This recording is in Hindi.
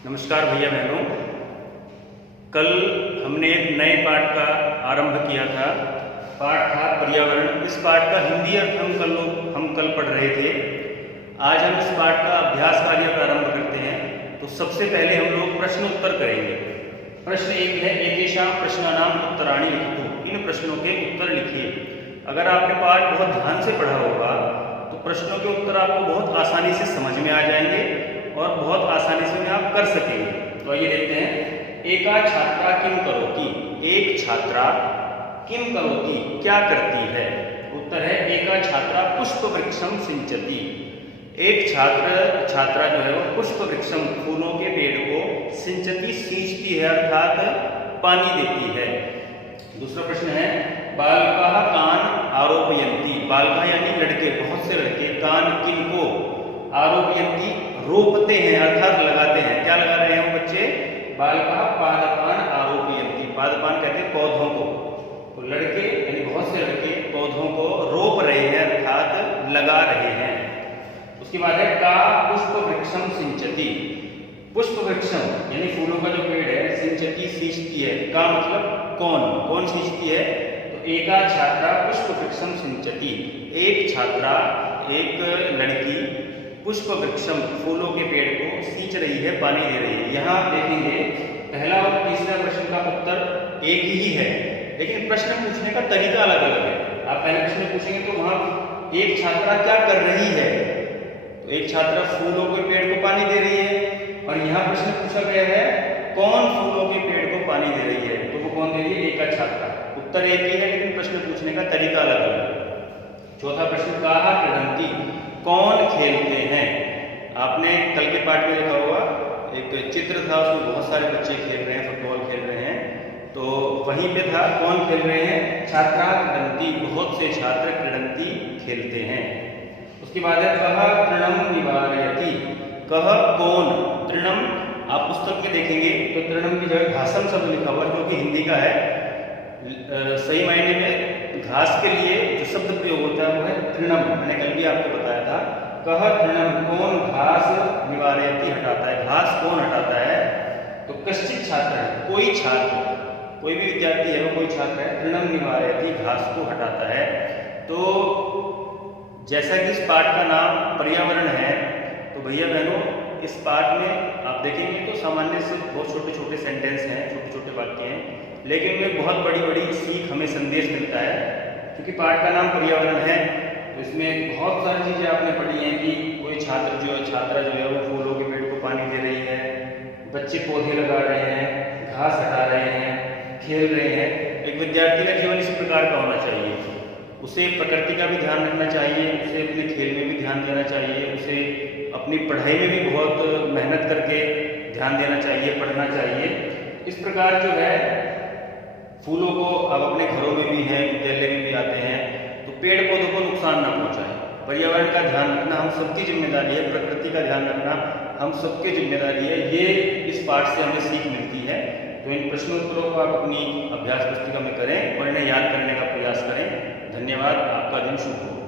नमस्कार भैया बहनों। कल हमने एक नए पाठ का आरंभ किया था। पाठ था पर्यावरण। इस पाठ का हिंदी अर्थ हम कल पढ़ रहे थे। आज हम इस पाठ का अभ्यास कार्य प्रारंभ करते हैं। तो सबसे पहले हम लोग प्रश्न उत्तर करेंगे। प्रश्न एक है, एतेषां प्रश्नानां उत्तराणि लिखतु। इन प्रश्नों के उत्तर लिखिए। अगर आपने पाठ बहुत ध्यान से पढ़ा होगा तो प्रश्नों के उत्तर आपको बहुत आसानी से समझ में आ जाएंगे और बहुत आसानी से उन्हें आप कर सकेंगे। तो आइए देखते हैं। एका छात्रा किम करोति। एक छात्रा किम करोति क्या करती है। उत्तर है एका छात्रा पुष्प वृक्षम सिंचती। एक छात्रा जो है वो पुष्प वृक्षम फूलों के पेड़ को सिंचती सींचती है अर्थात पानी देती है। दूसरा प्रश्न है, बालकाः कान आरोपयन्ति। बालका यानी लड़के, बहुत से लड़के कान किनको आरोपयन्ति रोपते हैं अर्थात लगाते हैं। क्या लगा रहे हैं वो बच्चे? बालकाः पादपान आरोपयन्ति। पादपान कहते हैं पौधों को। तो लड़के यानी बहुत से लड़के पौधों को रोप रहे हैं अर्थात लगा रहे हैं। उसके बाद है का पुष्प वृक्षम सिंचती। पुष्प वृक्षम यानी फूलों का जो पेड़ है, सिंचती सींचती है। का मतलब कौन सींचती है? तो एका छात्रा पुष्प वृक्षम सिंचती। एक छात्रा, एक लड़की पुष्प वृक्षम फूलों के पेड़ को सींच रही है, पानी दे रही है। यहाँ आप देखेंगे पहला और तीसरा प्रश्न का उत्तर एक ही है, लेकिन प्रश्न पूछने का तरीका अलग अलग है। आप पहले प्रश्न पूछेंगे तो वहां एक छात्रा क्या कर रही है, तो एक छात्रा फूलों के पेड़ को पानी दे रही है। और यहाँ प्रश्न पूछा गया है कौन फूलों के पेड़ को पानी दे रही है, तो वो कौन दे रही है? एक छात्रा। उत्तर एक ही है, लेकिन प्रश्न पूछने का तरीका अलग अलग है। चौथा प्रश्न, काहा क्रीडन्ति। कौन खेलते हैं। आपने कल के पाठ में लिखा होगा एक चित्र था, उसमें बहुत सारे बच्चे खेल रहे हैं, फुटबॉल खेल रहे हैं। तो वहीं पे था कौन खेल रहे हैं? छात्रा क्रीडन्ति। बहुत से छात्र क्रीडन्ति खेलते हैं। उसके बाद है कह तृणम निवारयति। कह कौन, तृणम आप पुस्तक में देखेंगे तो तृणम की जगह घासम शब्द लिखा हुआ जो कि हिंदी का है। सही मायने में घास के लिए जो शब्द प्रयोग होता है वो है तृणम। मैंने कल भी आपको बताया था। कह तृणम, कौन घास निवारयति हटाता है। घास कौन हटाता है? तो कश्चित छात्र है, कोई छात्र, कोई भी विद्यार्थी है वो कोई छात्र है, तृणम निवारयति घास को हटाता है। तो जैसा कि इस पाठ का नाम पर्यावरण है, तो भैया बहनों इस पाठ में आप देखेंगे तो सामान्य से बहुत छोटे छोटे सेंटेंस हैं, छोटे छोटे वाक्य हैं, लेकिन उनमें बहुत बड़ी बड़ी सीख हमें संदेश मिलता है। क्योंकि पाठ का नाम पर्यावरण है तो इसमें बहुत सारी चीज़ें आपने पढ़ी हैं कि कोई छात्रा जो है वो फूलों के पेड़ को पानी दे रही है, बच्चे पौधे लगा रहे हैं, घास हटा रहे हैं, खेल रहे हैं। एक विद्यार्थी का जीवन इसी प्रकार का होना चाहिए। उसे प्रकृति का भी ध्यान रखना चाहिए, उसे अपने खेल में भी ध्यान देना चाहिए, उसे अपनी पढ़ाई में भी बहुत मेहनत करके ध्यान देना चाहिए, पढ़ना चाहिए। इस प्रकार जो है फूलों को आप अपने घरों में भी हैं, विद्यालय में भी आते हैं, तो पेड़ पौधों को नुकसान ना पहुंचाएं। पर्यावरण का ध्यान रखना हम सबकी जिम्मेदारी है, प्रकृति का ध्यान रखना हम सबकी जिम्मेदारी है। ये इस पाठ से हमें सीख मिलती है। तो इन प्रश्नोत्तरों को आप अपनी अभ्यास पुस्तिका में करें और इन्हें याद करने का प्रयास करें। धन्यवाद। आपका दिन शुभ हो।